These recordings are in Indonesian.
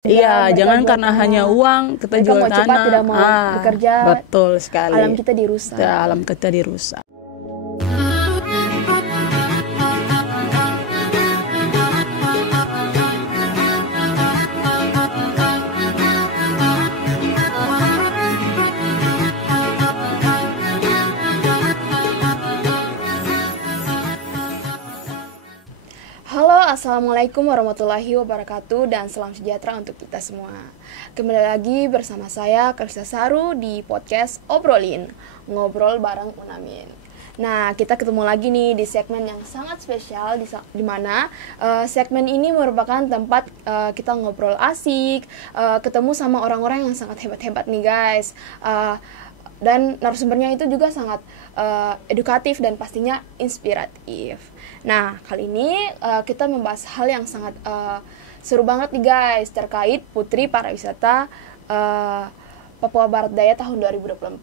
Iya, jangan jual karena hanya tanah. uang kita Mereka jual mau cepat, tanah. tidak mau bekerja. Betul sekali. Alam kita dirusak. Alam kita dirusak. Halo, assalamualaikum warahmatullahi wabarakatuh dan salam sejahtera untuk kita semua. Kembali lagi bersama saya Karsa Saru di podcast Obrolin, ngobrol bareng Unamin. Nah, kita ketemu lagi nih di segmen yang sangat spesial di mana segmen ini merupakan tempat kita ngobrol asik, ketemu sama orang-orang yang sangat hebat-hebat nih guys. Dan narasumbernya itu juga sangat edukatif dan pastinya inspiratif. Nah, kali ini kita membahas hal yang sangat seru banget nih guys, terkait Putri Pariwisata Papua Barat Daya tahun 2025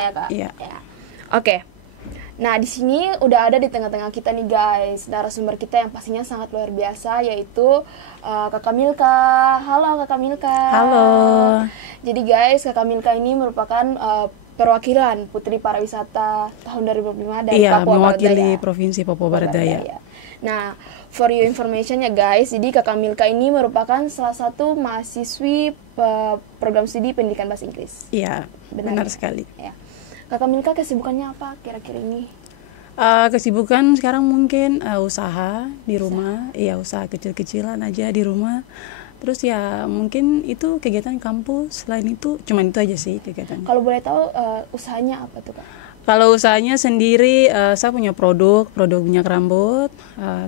ya Kak? Iya. Ya. Oke. Nah, di sini udah ada di tengah-tengah kita nih guys, narasumber kita yang pastinya sangat luar biasa, yaitu Kakak Milka. Halo Kakak Milka. Halo. Jadi guys, Kakak Milka ini merupakan perwakilan Putri Pariwisata tahun 2005 dari Iya, Papua Barat mewakili Daya. Provinsi Papua Barat Daya. Nah, for your information ya guys, jadi Kakak Milka ini merupakan salah satu mahasiswi program studi pendidikan bahasa Inggris. Iya, benar ya? sekali. Ya. Kakak Milka kesibukannya apa kira-kira ini? Kesibukan sekarang mungkin usaha di rumah, iya usaha kecil-kecilan aja di rumah. Terus ya mungkin itu kegiatan kampus, selain itu cuman itu aja sih kegiatan. Kalau boleh tahu usahanya apa tuh Kak? Kalau usahanya sendiri, saya punya produk minyak rambut,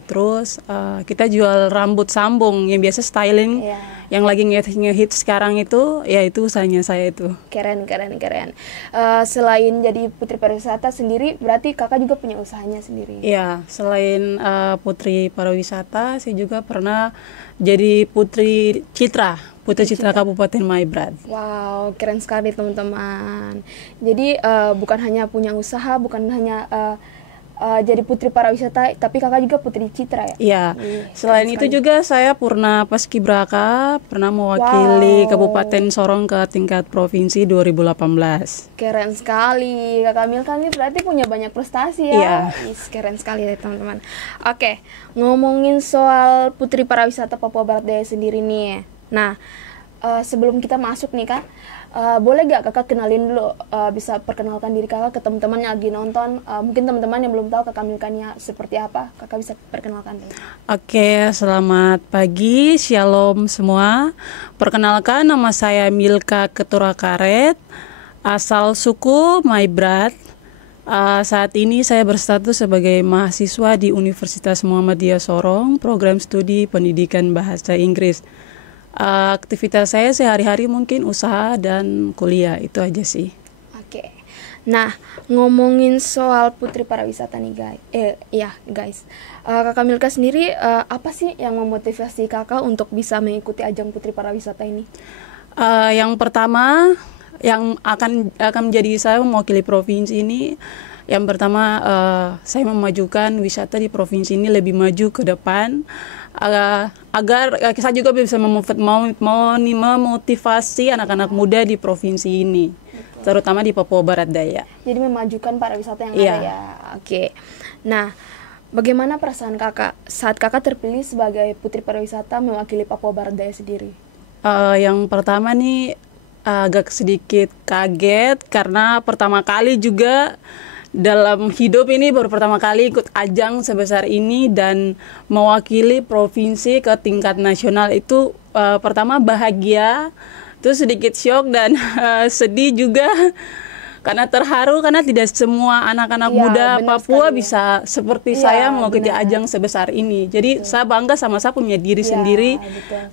terus kita jual rambut sambung yang biasa styling, yang lagi nge-hit sekarang itu, ya itu usahanya saya itu. Keren. Selain jadi Putri Pariwisata sendiri, berarti kakak juga punya usahanya sendiri? Iya, selain Putri Pariwisata, saya juga pernah jadi Putri Citra Kabupaten Maibrat. Wow, keren sekali teman-teman. Jadi bukan hanya punya usaha, bukan hanya jadi Putri Pariwisata, tapi kakak juga Putri Citra ya? Iya. Selain itu juga saya pernah Paskibraka, pernah mewakili Kabupaten Sorong ke tingkat provinsi 2018. Keren sekali. Kakak Milka ini berarti punya banyak prestasi ya? Iya. Keren sekali ya teman-teman. Oke, ngomongin soal Putri Pariwisata Papua Barat Daya sendiri nih. Nah, sebelum kita masuk nih kan, boleh gak kakak kenalin dulu, bisa perkenalkan diri kakak ke teman-teman yang lagi nonton, mungkin teman-teman yang belum tahu kakak Milkanya seperti apa, kakak bisa perkenalkan dulu. Oke, selamat pagi, shalom semua. Perkenalkan, nama saya Milka Ketura Karet, asal suku Maibrat. Saat ini saya berstatus sebagai mahasiswa di Universitas Muhammadiyah Sorong, program studi pendidikan bahasa Inggris. Aktivitas saya sehari-hari mungkin usaha dan kuliah, itu aja sih. Oke. Nah, ngomongin soal Putri Pariwisata nih guys. Kakak Milka sendiri apa sih yang memotivasi kakak untuk bisa mengikuti ajang Putri Pariwisata ini? Yang pertama yang akan menjadi saya mewakili provinsi ini, yang pertama saya memajukan wisata di provinsi ini lebih maju ke depan, agar saya juga bisa memotivasi anak-anak muda di provinsi ini. Betul. Terutama di Papua Barat Daya. Jadi memajukan pariwisata yang ada ya. Oke. Nah, bagaimana perasaan kakak saat kakak terpilih sebagai Putri Pariwisata mewakili Papua Barat Daya sendiri? Yang pertama nih agak sedikit kaget karena pertama kali juga dalam hidup ini, baru pertama kali ikut ajang sebesar ini dan mewakili provinsi ke tingkat nasional. Itu pertama bahagia, terus sedikit syok dan sedih juga karena terharu, karena tidak semua anak-anak muda Papua bisa seperti saya mengikuti ajang sebesar ini. Jadi saya bangga sama saya punya diri sendiri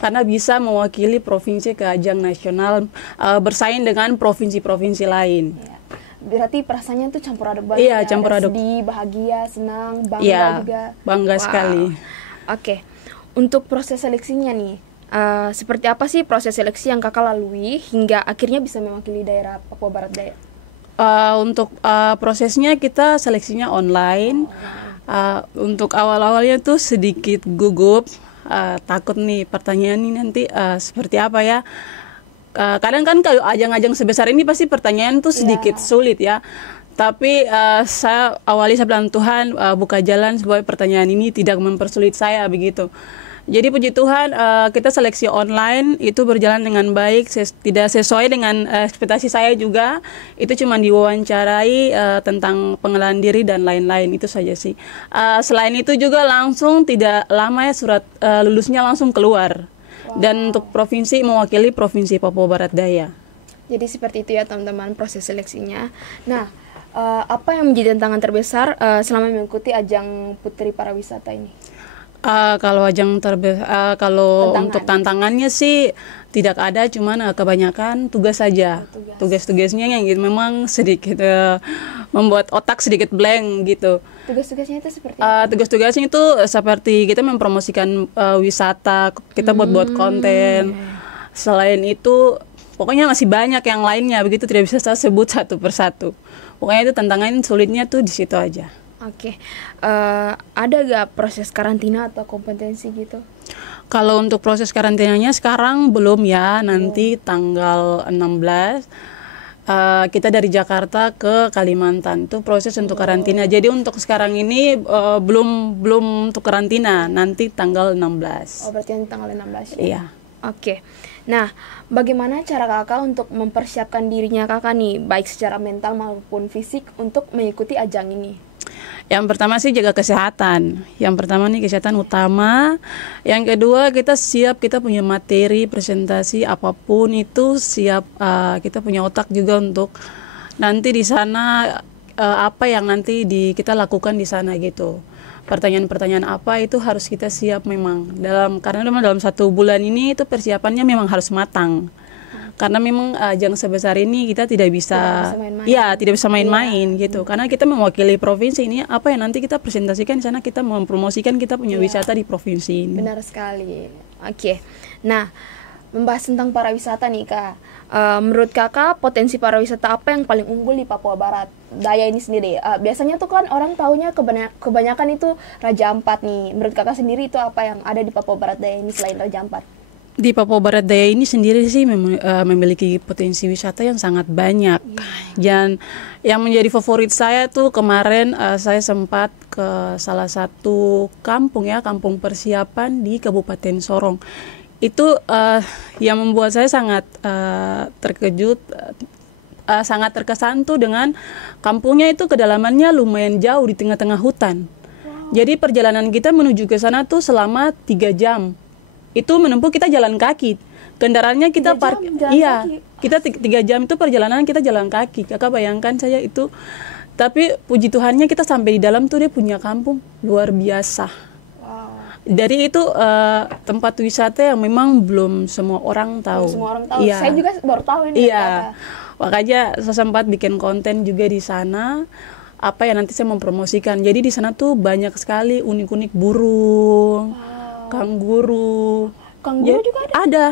karena bisa mewakili provinsi ke ajang nasional, bersaing dengan provinsi-provinsi lain. Berarti perasaannya tuh campur aduk banget. Iya, campur aduk. Sedih, bahagia, senang, bangga juga. Bangga sekali. Oke. Untuk proses seleksinya nih, seperti apa sih proses seleksi yang kakak lalui hingga akhirnya bisa mewakili daerah Papua Barat Daya? Untuk prosesnya kita seleksinya online. Untuk awal-awalnya tuh sedikit gugup, takut nih pertanyaan ini nanti seperti apa ya. Kadang kan kalau ajang-ajang sebesar ini pasti pertanyaan tuh sedikit sulit ya. Tapi saya bilang Tuhan buka jalan supaya pertanyaan ini tidak mempersulit saya begitu. Jadi puji Tuhan kita seleksi online itu berjalan dengan baik, tidak sesuai dengan ekspektasi saya juga. Itu cuma diwawancarai tentang pengenalan diri dan lain-lain, itu saja sih. Selain itu juga langsung tidak lama ya surat lulusnya langsung keluar. Dan untuk provinsi mewakili Provinsi Papua Barat Daya. Jadi seperti itu ya teman-teman proses seleksinya. Nah, apa yang menjadi tantangan terbesar selama mengikuti ajang Putri Pariwisata ini? Kalau untuk tantangannya sih tidak ada, cuman kebanyakan tugas saja. Tugas-tugasnya yang gitu, memang sedikit membuat otak sedikit blank gitu. Tugas-tugasnya itu seperti apa? Tugas-tugasnya itu seperti kita mempromosikan wisata, kita buat konten. Selain itu, pokoknya masih banyak yang lainnya, begitu tidak bisa saya sebut satu persatu. Pokoknya itu tantangan sulitnya tuh di situ aja. Oke, ada gak proses karantina atau kompetensi gitu? Kalau untuk proses karantinanya sekarang belum ya, nanti tanggal 16 kita dari Jakarta ke Kalimantan itu proses untuk karantina. Jadi untuk sekarang ini belum untuk karantina, nanti tanggal 16. Oh, berarti nanti tanggal 16 ya? Iya. Oke. Nah, bagaimana cara kakak untuk mempersiapkan dirinya kakak nih, baik secara mental maupun fisik untuk mengikuti ajang ini? Yang pertama sih jaga kesehatan. Yang pertama nih kesehatan utama. Yang kedua kita siap, kita punya materi presentasi apapun itu siap. Kita punya otak juga untuk nanti di sana apa yang nanti kita lakukan di sana gitu. Pertanyaan-pertanyaan apa itu harus kita siap memang karena memang dalam 1 bulan ini itu persiapannya memang harus matang. Karena memang ajang sebesar ini kita tidak bisa main-main gitu. Karena kita mewakili provinsi ini, apa yang nanti kita presentasikan di sana, kita mempromosikan kita punya wisata di provinsi ini. Benar sekali. Oke. Nah, membahas tentang pariwisata nih Kak. Menurut Kakak potensi pariwisata apa yang paling unggul di Papua Barat Daya ini sendiri? Biasanya tuh kan orang taunya kebanyakan itu Raja Ampat nih. Menurut Kakak sendiri itu apa yang ada di Papua Barat Daya ini selain Raja Ampat? Di Papua Barat Daya ini sendiri sih memiliki potensi wisata yang sangat banyak. Dan yang menjadi favorit saya tuh kemarin saya sempat ke salah satu kampung persiapan di Kabupaten Sorong. Itu yang membuat saya sangat terkejut, sangat terkesan tuh dengan kampungnya itu kedalamannya lumayan jauh di tengah-tengah hutan. Jadi perjalanan kita menuju ke sana tuh selama 3 jam. Itu menempuh kita jalan kaki. Kendaraannya kita kita 3 jam itu perjalanan kita jalan kaki. Kakak bayangkan saya itu. Tapi puji Tuhannya kita sampai di dalam tuh dia punya kampung luar biasa. Dari itu tempat wisata yang memang belum semua orang tahu. Semua orang tahu. Iya. Saya juga baru tahu ini. Iya. Makanya saya sempat bikin konten juga di sana. Apa yang nanti saya mempromosikan. Jadi di sana tuh banyak sekali unik-unik burung. Kanguru. Kanguru juga ada? Ada.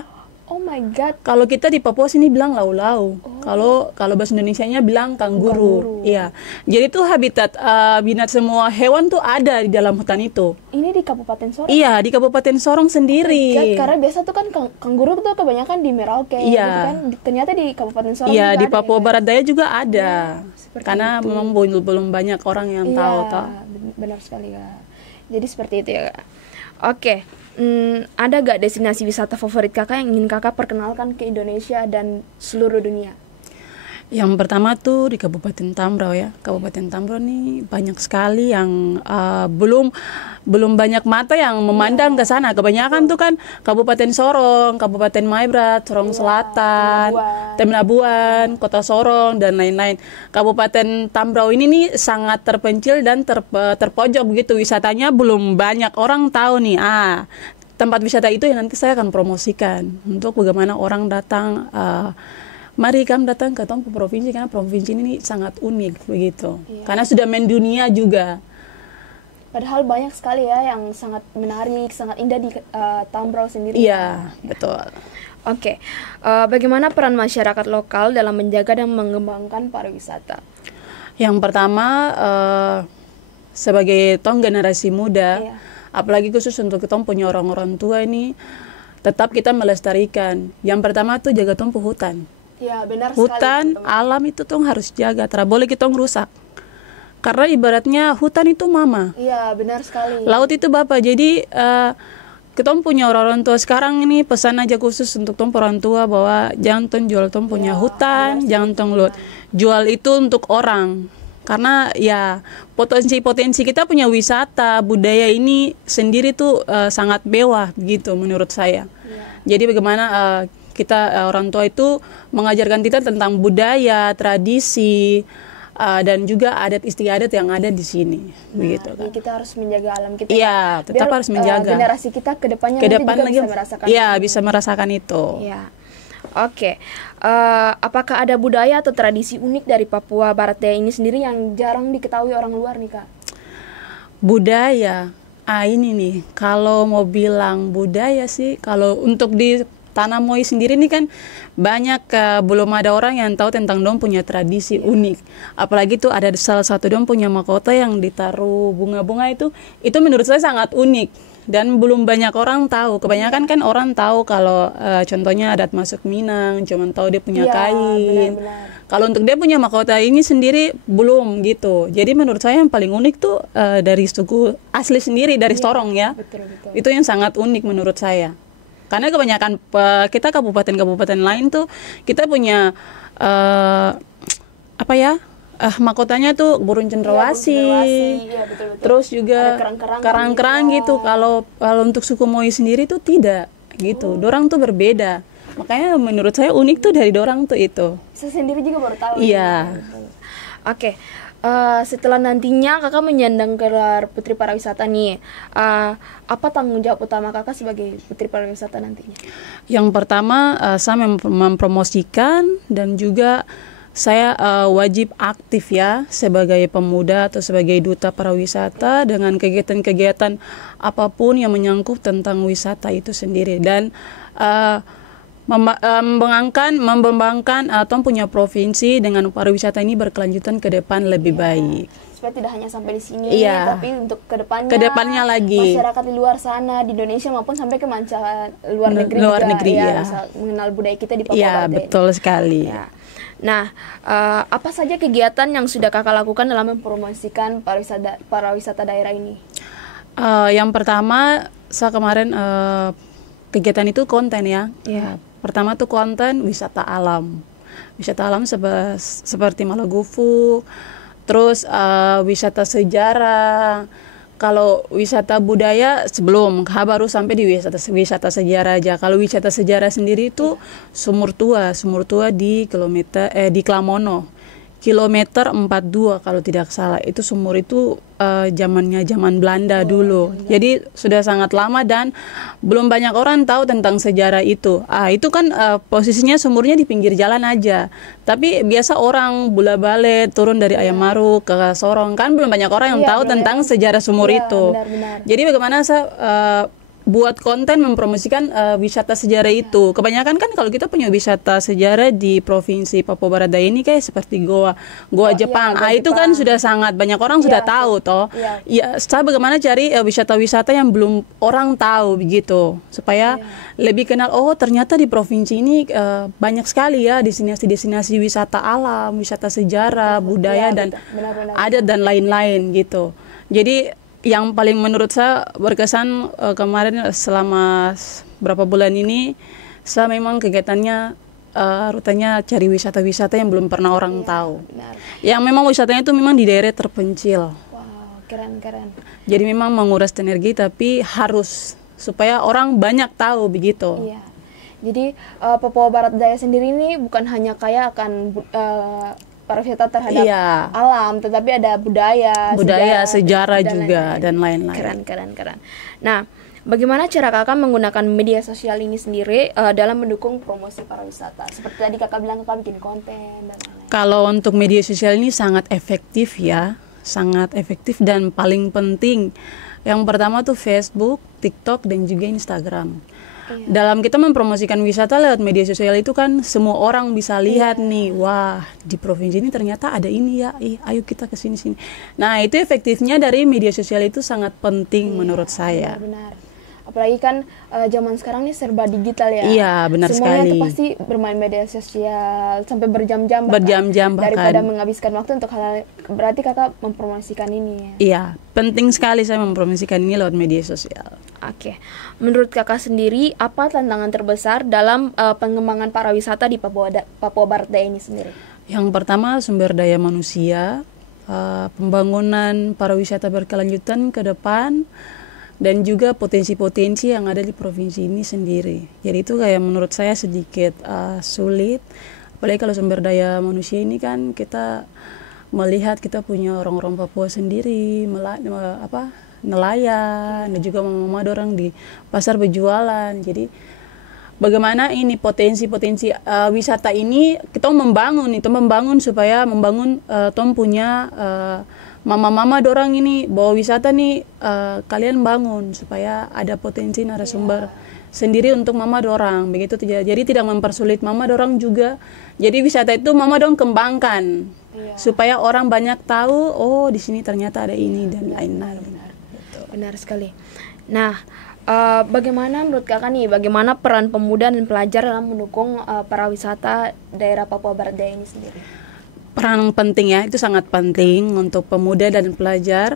Oh my god. Kalau kita di Papua sini bilang lau-lau. Kalau bahasa Indonesianya bilang kanguru. Iya. Jadi tuh habitat binat semua hewan tuh ada di dalam hutan itu. Ini di Kabupaten Sorong? Iya, di Kabupaten Sorong sendiri. Oh my God, karena biasa tuh kan kanguru tuh kebanyakan di Merauke gitu kan. Ternyata di Kabupaten Sorong juga ada. Iya, di Papua Barat Daya juga ada. Karena memang belum banyak orang yang tahu. Benar sekali Kak. Jadi seperti itu ya Kak. Oke, ada gak destinasi wisata favorit kakak yang ingin kakak perkenalkan ke Indonesia dan seluruh dunia? Yang pertama tuh di Kabupaten Tambrau ya. Kabupaten Tambrau nih banyak sekali yang belum banyak mata yang memandang ke sana. Kebanyakan tuh kan Kabupaten Sorong, Kabupaten Maibrat, Sorong Selatan, Temnabuan, Kota Sorong dan lain-lain. Kabupaten Tambrau ini nih sangat terpencil dan terpojok begitu. Wisatanya belum banyak orang tahu nih. Tempat wisata itu yang nanti saya akan promosikan untuk bagaimana orang datang. Mari kamu datang ke provinsi karena provinsi ini sangat unik begitu. Karena sudah mendunia juga. Padahal banyak sekali ya yang sangat menarik, sangat indah di Tambrau sendiri. Iya, betul. Oke. Bagaimana peran masyarakat lokal dalam menjaga dan mengembangkan pariwisata? Yang pertama sebagai generasi muda, apalagi khusus untuk kita punya orang-orang tua ini, tetap kita melestarikan. Yang pertama tuh jaga tumpu hutan. Ya, benar Hutan, sekali. alam itu tuh harus jaga, tidak boleh kita rusak. Karena ibaratnya hutan itu mama, Iya, benar sekali. laut itu bapak. Jadi kita punya orang tua sekarang ini pesan aja khusus untuk orang tua bahwa jangan jual punya hutan, jangan jual itu untuk orang. Karena ya potensi kita punya wisata budaya ini sendiri tuh sangat mewah gitu menurut saya. Jadi bagaimana kita orang tua itu mengajarkan kita tentang budaya, tradisi, dan juga adat istiadat yang ada di sini, begitu kan. Jadi kita harus menjaga alam kita. Iya, tetap harus menjaga. Generasi kita ke depannya Kedepan nanti juga bisa merasakan. Iya, bisa merasakan itu. Iya. Oke. Apakah ada budaya atau tradisi unik dari Papua Barat Daya ini sendiri yang jarang diketahui orang luar nih, Kak? Budaya, ini nih, kalau mau bilang budaya sih, kalau untuk di Tanah Moi sendiri nih kan banyak belum ada orang yang tahu tentang dong punya tradisi unik. Apalagi tuh ada salah satu dong punya mahkota yang ditaruh bunga-bunga itu menurut saya sangat unik dan belum banyak orang tahu. Kebanyakan kan orang tahu kalau contohnya adat masuk Minang, cuman tahu dia punya kain. Kalau untuk dia punya mahkota ini sendiri belum gitu. Jadi menurut saya yang paling unik tuh dari suku asli sendiri dari Sorong ya. Betul. Itu yang sangat unik menurut saya. Karena kebanyakan kita kabupaten-kabupaten lain tuh kita punya mahkotanya tuh burung cendrawasih, iya, betul. terus juga kerang-kerang gitu. Kalau untuk suku Moi sendiri tuh tidak gitu. Dorang tuh berbeda. Makanya menurut saya unik tuh dari dorang tuh itu. Saya sendiri juga baru tahu. Iya. Oke. Setelah nantinya kakak menyandang gelar Putri Pariwisata nih, apa tanggung jawab utama kakak sebagai Putri Pariwisata nantinya? Yang pertama saya mempromosikan dan juga saya wajib aktif ya sebagai pemuda atau sebagai duta pariwisata dengan kegiatan-kegiatan apapun yang menyangkut tentang wisata itu sendiri dan membangkang atau punya provinsi dengan pariwisata ini berkelanjutan ke depan lebih baik. Supaya tidak hanya sampai di sini, Iya. tapi untuk kedepannya lagi masyarakat di luar sana di Indonesia maupun sampai ke manca luar negeri juga, ya. Bisa mengenal budaya kita di Papua Iya, Barat. betul sekali. Ya. Nah, apa saja kegiatan yang sudah kakak lakukan dalam mempromosikan pariwisata daerah ini? Yang pertama, saya kemarin kegiatan itu konten ya. Iya. Pertama tuh konten wisata alam. Wisata alam seperti Malagufu, terus wisata sejarah. Kalau wisata budaya sebelum, baru sampai di wisata sejarah aja. Kalau wisata sejarah sendiri itu sumur tua di di Klamono. Kilometer 42 kalau tidak salah. Itu sumur itu zaman Belanda dulu. Jadi sudah sangat lama dan belum banyak orang tahu tentang sejarah itu. Itu kan posisinya sumurnya di pinggir jalan aja. Tapi biasa orang bola-balik turun dari Ayamaru ke Sorong kan belum banyak orang yang tahu tentang sejarah sumur itu. Benar. Jadi bagaimana saya buat konten mempromosikan wisata sejarah itu. Kebanyakan kan kalau kita punya wisata sejarah di provinsi Papua Barat Daya ini kayak seperti Goa Jepang. Itu kan sudah sangat banyak orang sudah tahu toh. Ya, saya bagaimana cari wisata-wisata yang belum orang tahu begitu supaya lebih kenal, oh ternyata di provinsi ini banyak sekali ya destinasi-destinasi wisata alam, wisata sejarah, budaya dan adat dan lain-lain gitu. Jadi yang paling menurut saya berkesan kemarin selama berapa bulan ini, saya memang kegiatannya rutenya cari wisata-wisata yang belum pernah orang tahu. Benar. Yang memang wisatanya itu memang di daerah terpencil. Wow, keren. Jadi memang menguras energi tapi harus supaya orang banyak tahu begitu. Iya. Jadi Papua Barat Daya sendiri ini bukan hanya kaya akan pariwisata terhadap alam, tetapi ada budaya, sejarah juga dan lain-lain. Keren. Nah, bagaimana cara kakak menggunakan media sosial ini sendiri dalam mendukung promosi pariwisata? Seperti tadi kakak bilang kakak bikin konten dan lain-lain. Kalau untuk media sosial ini sangat efektif ya, sangat efektif dan paling penting. Yang pertama tuh Facebook, TikTok dan juga Instagram. Dalam kita mempromosikan wisata lewat media sosial itu kan semua orang bisa lihat nih, wah di provinsi ini ternyata ada ini ya, ayo kita ke sini-sini. Nah itu efektifnya dari media sosial itu sangat penting menurut saya. Benar. Apalagi kan zaman sekarang ini serba digital ya. Iya, benar semuanya sekali. tuh pasti bermain media sosial sampai berjam-jam Berjam-jam bahkan. daripada menghabiskan waktu untuk hal berarti kakak mempromosikan ini ya. Iya, penting sekali saya mempromosikan ini lewat media sosial. Oke, menurut kakak sendiri apa tantangan terbesar dalam pengembangan pariwisata di Papua Barat Daya ini sendiri? Yang pertama sumber daya manusia, pembangunan pariwisata berkelanjutan ke depan, dan juga potensi-potensi yang ada di provinsi ini sendiri. Jadi itu kayak menurut saya sedikit sulit, apalagi kalau sumber daya manusia ini kan kita melihat kita punya orang-orang Papua sendiri, nelayan, dan juga mama-mama orang di pasar berjualan. Jadi bagaimana ini potensi-potensi wisata ini kita membangun supaya tom punya mama-mama dorang ini bawa wisata nih, kalian bangun supaya ada potensi narasumber sendiri untuk mama dorang, begitu. Jadi tidak mempersulit mama dorang juga. Jadi wisata itu mama dorang kembangkan supaya orang banyak tahu, oh di sini ternyata ada ini dan lain-lain. Benar sekali. Nah, bagaimana menurut kakak nih, bagaimana peran pemuda dan pelajar dalam mendukung pariwisata daerah Papua Barat Daya ini sendiri? Peran penting ya, itu sangat penting untuk pemuda dan pelajar.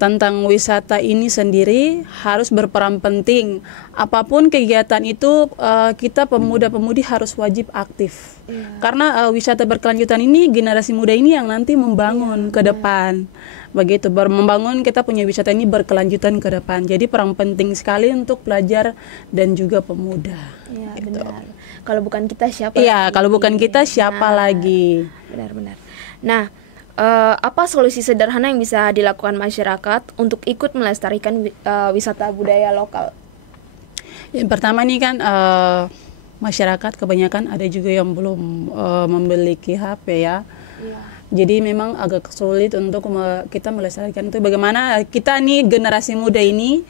Tentang wisata ini sendiri harus berperan penting. Apapun kegiatan itu kita pemuda-pemudi harus wajib aktif. Karena wisata berkelanjutan ini generasi muda ini yang nanti membangun ke depan. Begitu, membangun kita punya wisata ini berkelanjutan ke depan. Jadi peran penting sekali untuk pelajar dan juga pemuda. Iya, gitu. benar. Kalau bukan kita siapa Iya, lagi? kalau bukan kita siapa lagi? Benar-benar. Nah, apa solusi sederhana yang bisa dilakukan masyarakat untuk ikut melestarikan wisata budaya lokal? Yang pertama nih kan masyarakat kebanyakan ada juga yang belum memiliki HP ya. Iya. Jadi memang agak sulit untuk kita melestarikan itu. Bagaimana kita nih generasi muda ini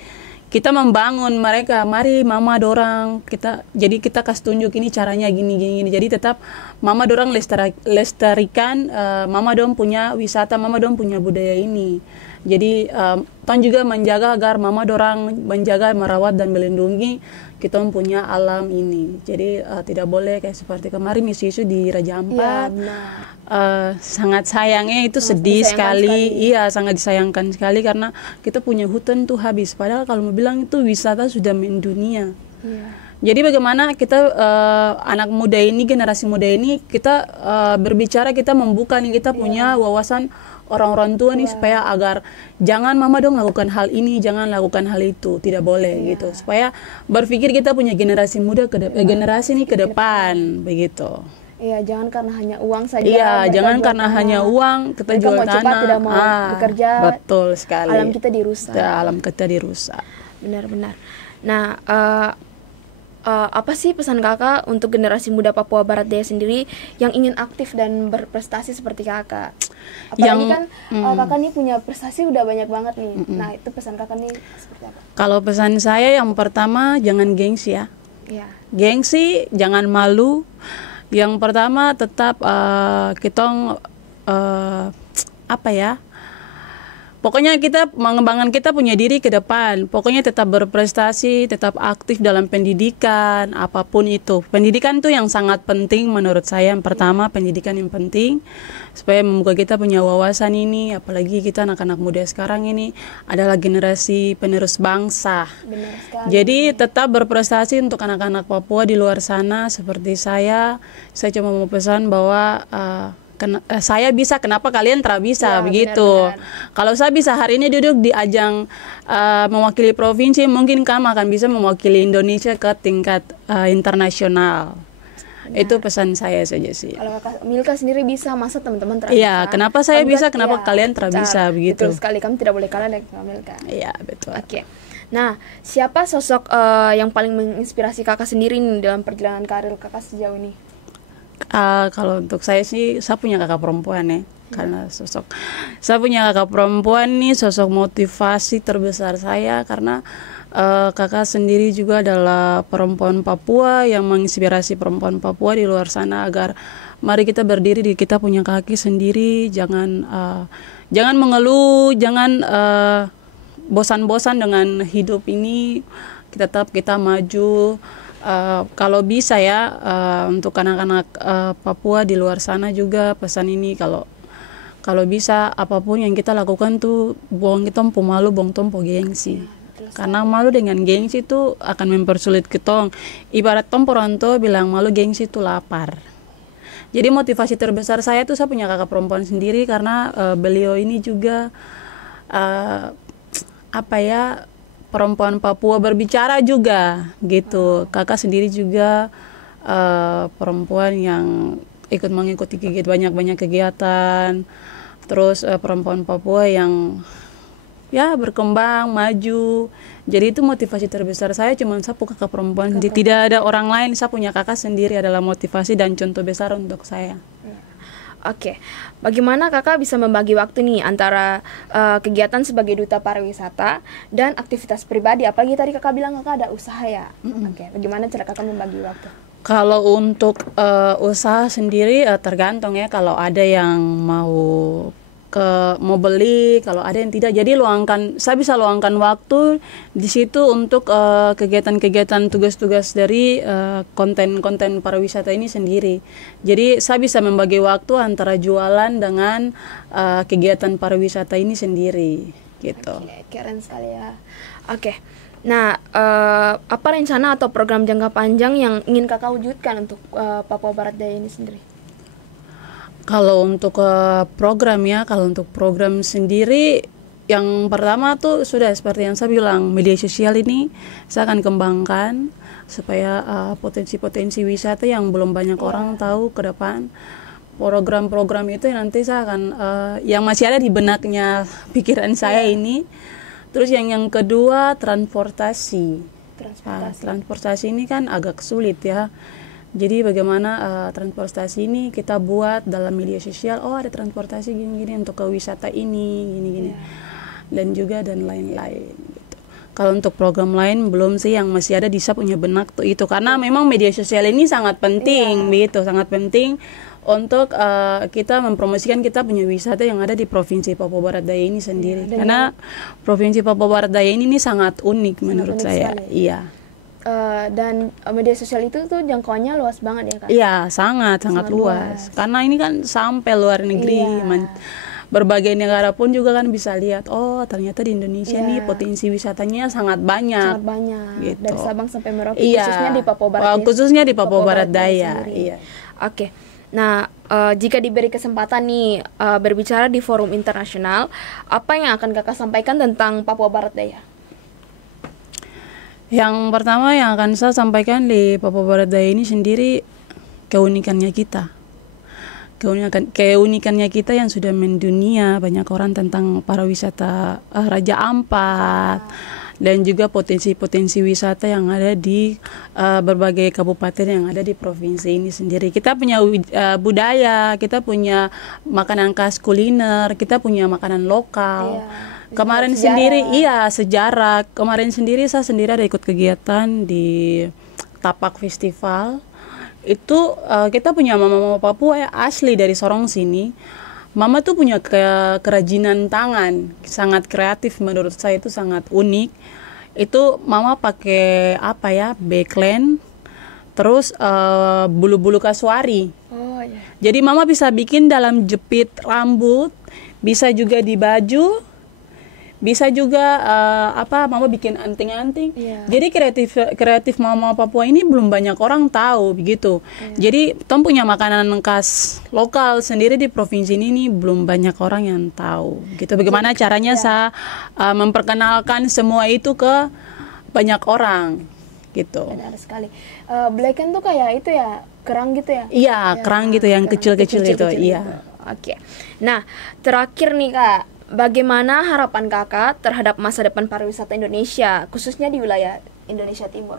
kita membangun mereka, mari mama dorang jadi kita kasih tunjuk ini caranya gini. Jadi tetap mama dorang lestarikan, mama dorang punya wisata, mama dorang punya budaya ini. Jadi ton juga menjaga agar mama dorang menjaga, merawat dan melindungi kita punya alam ini. Jadi tidak boleh kayak seperti kemarin isu-isu di Raja Ampat. Sangat sayangnya itu sedih sekali. Iya, sangat disayangkan sekali karena kita punya hutan tuh habis. Padahal kalau mau bilang itu wisata sudah mendunia. Jadi bagaimana kita anak muda ini, generasi muda ini kita berbicara, kita membuka nih, kita punya wawasan orang-orang tua nih supaya agar jangan mama dong lakukan hal ini, jangan lakukan hal itu, tidak boleh gitu. Supaya berpikir kita punya generasi muda generasi nih ke depan begitu. Iya, jangan karena hanya uang saja. Iya, jangan karena hanya uang kita mereka jual mau tanah. cepat, tidak mau bekerja. Betul sekali. Alam kita dirusak. Alam kita dirusak. Benar-benar. Nah, apa sih pesan kakak untuk generasi muda Papua Barat Daya sendiri yang ingin aktif dan berprestasi seperti kakak? Apalagi kan kakak nih punya prestasi udah banyak banget nih. Nah, itu pesan kakak nih seperti apa? Kalau pesan saya yang pertama, jangan gengsi ya. Iya. Gengsi, jangan malu. Yang pertama tetap apa ya? Pokoknya kita mengembangkan kita punya diri ke depan. Pokoknya tetap berprestasi, tetap aktif dalam pendidikan, apapun itu. Pendidikan itu yang sangat penting menurut saya. Yang pertama, pendidikan yang penting supaya membuka kita punya wawasan ini, apalagi kita anak-anak muda sekarang ini adalah generasi penerus bangsa. Benar sekali. Jadi tetap berprestasi untuk anak-anak Papua di luar sana seperti saya. Saya cuma mau pesan bahwa saya bisa, kenapa kalian tidak bisa, ya, begitu. Benar-benar. Kalau saya bisa hari ini duduk di ajang mewakili provinsi, mungkin kamu akan bisa mewakili Indonesia ke tingkat internasional. Benar. Itu pesan saya saja sih. Kalau kakak Milka sendiri bisa, masa teman-teman tidak Iya, bisa? kenapa saya bisa, kenapa kalian tidak bisa, begitu. Betul sekali, kamu tidak boleh kalah dengan Kak Milka. Iya, betul. Oke. Nah, siapa sosok yang paling menginspirasi kakak sendiri nih dalam perjalanan karir kakak sejauh ini? Kalau untuk saya sih, saya punya kakak perempuan ya. Karena saya punya kakak perempuan nih sosok motivasi terbesar saya, karena Kakak sendiri juga adalah perempuan Papua yang menginspirasi perempuan Papua di luar sana agar mari kita berdiri di kita punya kaki sendiri, jangan mengeluh, jangan bosan-bosan dengan hidup ini, kita maju. Kalau bisa ya, untuk anak-anak Papua di luar sana juga pesan ini, kalau bisa apapun yang kita lakukan tuh buang tompo malu, buang tompo gengsi. Karena malu dengan gengsi itu akan mempersulit kitong. Ibarat tompo ronto bilang malu gengsi itu lapar. Jadi motivasi terbesar saya tuh saya punya kakak perempuan sendiri karena beliau ini juga perempuan Papua berbicara juga gitu. Kakak sendiri juga perempuan yang ikut mengikuti banyak kegiatan. Terus perempuan Papua yang ya berkembang, maju. Jadi itu motivasi terbesar saya, cuma saya kakak perempuan. Jadi tidak ada orang lain, saya punya kakak sendiri adalah motivasi dan contoh besar untuk saya. Oke, bagaimana kakak bisa membagi waktu nih antara kegiatan sebagai duta pariwisata dan aktivitas pribadi? Apalagi tadi kakak bilang kakak ada usaha ya. Oke, bagaimana cara kakak membagi waktu? Kalau untuk usaha sendiri tergantung ya. Kalau ada yang mau beli, kalau ada yang tidak, jadi saya bisa luangkan waktu di situ untuk kegiatan-kegiatan tugas-tugas dari konten-konten pariwisata ini sendiri. Jadi saya bisa membagi waktu antara jualan dengan kegiatan pariwisata ini sendiri gitu. Oke, keren sekali ya. Oke, nah apa rencana atau program jangka panjang yang ingin kakak wujudkan untuk Papua Barat Daya ini sendiri? Kalau untuk program sendiri, yang pertama tuh sudah seperti yang saya bilang, media sosial ini saya akan kembangkan supaya potensi-potensi wisata yang belum banyak orang tahu ke depan. Program-program itu nanti saya akan yang masih ada di benaknya pikiran saya ini. Terus yang kedua transportasi. Transportasi ini kan agak sulit ya. Jadi bagaimana transportasi ini kita buat dalam media sosial, ada transportasi gini-gini untuk ke wisata ini, gini-gini. Dan juga dan lain-lain gitu. Kalau untuk program lain belum sih, yang masih ada di saya punya benak tuh itu. Karena memang media sosial ini sangat penting gitu, sangat penting untuk kita mempromosikan kita punya wisata yang ada di Provinsi Papua Barat Daya ini sendiri. Karena Provinsi Papua Barat Daya ini sangat unik menurut saya. Iya. Dan media sosial itu tuh jangkauannya luas banget ya Kak? Iya, sangat luas. Karena ini kan sampai luar negeri. Berbagai negara pun juga kan bisa lihat, ternyata di Indonesia nih potensi wisatanya sangat banyak. Gitu. Dari Sabang sampai Merauke, khususnya di Papua Barat. Khususnya di Papua Barat Daya. Iya. Oke. Nah, jika diberi kesempatan nih berbicara di forum internasional, apa yang akan kakak sampaikan tentang Papua Barat Daya? Yang pertama yang akan saya sampaikan di Papua Barat Daya ini sendiri, keunikannya kita. Keunikannya kita yang sudah mendunia banyak orang tentang pariwisata Raja Ampat dan juga potensi-potensi wisata yang ada di berbagai kabupaten yang ada di provinsi ini sendiri. Kita punya budaya, kita punya makanan khas kuliner, kita punya makanan lokal. Kemarin sejarah. Kemarin saya sendiri ada ikut kegiatan di Tapak Festival. Itu kita punya mama Papua asli dari Sorong sini. Mama tuh punya kerajinan tangan, sangat kreatif menurut saya, itu sangat unik. Itu mama pakai backland, terus bulu-bulu kasuari. Jadi mama bisa bikin dalam jepit rambut, bisa juga di baju. Bisa juga mama bikin anting-anting. Jadi kreatif mama Papua ini belum banyak orang tahu begitu. Jadi tom punya makanan khas lokal sendiri di provinsi ini belum banyak orang yang tahu. Gitu. Bagaimana caranya saya memperkenalkan semua itu ke banyak orang gitu. Benar sekali. Blacken tuh kayak itu ya, kerang gitu ya? Iya, kerang gitu yang kecil-kecil itu. Iya. Oke. Nah, terakhir nih Kak, bagaimana harapan kakak terhadap masa depan pariwisata Indonesia, khususnya di wilayah Indonesia Timur?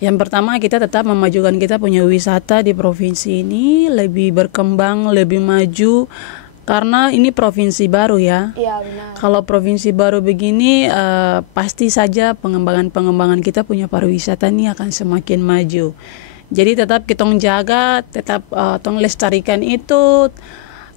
Yang pertama, kita tetap memajukan kita punya wisata di provinsi ini, lebih berkembang, lebih maju. karena ini provinsi baru ya. Iya benar. Kalau provinsi baru begini, pasti saja pengembangan kita punya pariwisata ini akan semakin maju. Jadi tetap kita jaga, tetap tong lestarikan itu.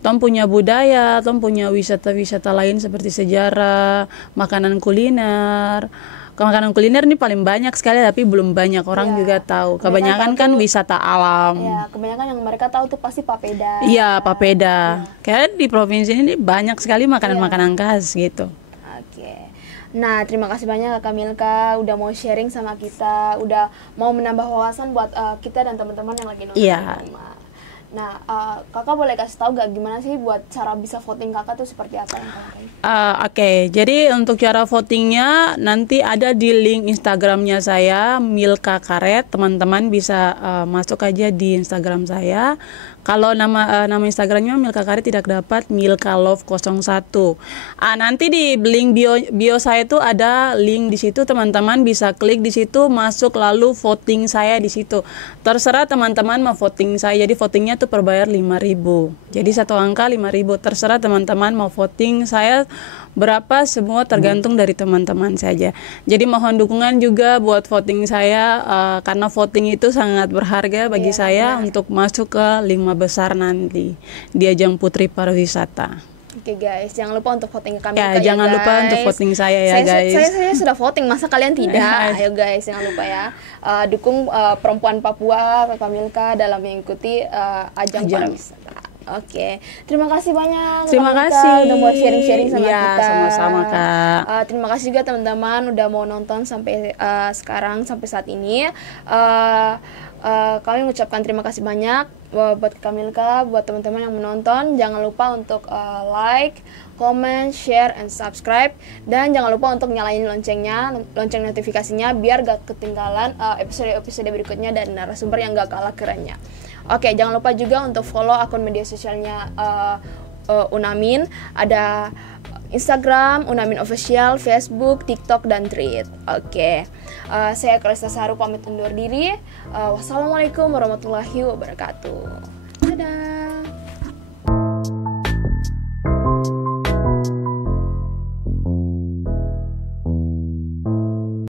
Tong punya budaya, tong punya wisata-wisata lain seperti sejarah, makanan kuliner. Makanan kuliner ini paling banyak sekali, tapi belum banyak orang juga tahu. Kebanyakan kan wisata alam. Ya, kebanyakan yang mereka tahu tuh pasti papeda. Iya, papeda. Kayak di provinsi ini banyak sekali makanan-makanan khas gitu. Oke. Nah, terima kasih banyak Kak Milka udah mau sharing sama kita, udah mau menambah wawasan buat kita dan teman-teman yang lagi nonton. Iya. Nah, kakak boleh kasih tahu gak gimana sih buat cara bisa voting kakak tuh seperti apa yang kakak lakukan? Oke, jadi untuk cara votingnya nanti ada di link Instagramnya saya, Milka Karet. Teman-teman bisa masuk aja di Instagram saya. Kalau nama Instagramnya Milka Karet tidak dapat, Milka Love 01. Nanti di link bio saya itu ada link di situ, teman-teman bisa klik di situ, masuk lalu voting saya di situ. Terserah teman-teman mau voting saya. Jadi votingnya tuh per bayar 5.000. Jadi satu angka 5.000. Terserah teman-teman mau voting saya berapa, semua tergantung dari teman-teman saja. Jadi mohon dukungan juga buat voting saya, karena voting itu sangat berharga bagi saya untuk masuk ke 5 besar nanti di ajang Putri Pariwisata. Oke guys, jangan lupa untuk voting ke kami ya, jangan lupa untuk voting saya ya guys. Saya sudah voting, masa kalian tidak? Ayo guys, jangan lupa ya, dukung perempuan Papua Kakak Milka dalam mengikuti ajang pariwisata. Oke, terima kasih banyak. Terima kasih udah mau sharing-sharing sama kita. Sama-sama Kak. Terima kasih juga teman-teman udah mau nonton sampai sekarang, sampai saat ini. Kami mengucapkan terima kasih banyak buat Kak Milka, buat teman-teman yang menonton. Jangan lupa untuk like, comment, share, and subscribe. Dan jangan lupa untuk nyalain lonceng notifikasinya biar gak ketinggalan episode-episode berikutnya dan narasumber yang gak kalah kerennya. Oke, jangan lupa juga untuk follow akun media sosialnya Unamin. Ada Instagram, Unamin Official, Facebook, TikTok, dan Thread. Oke, saya Kalista Saru pamit undur diri. Wassalamualaikum warahmatullahi wabarakatuh.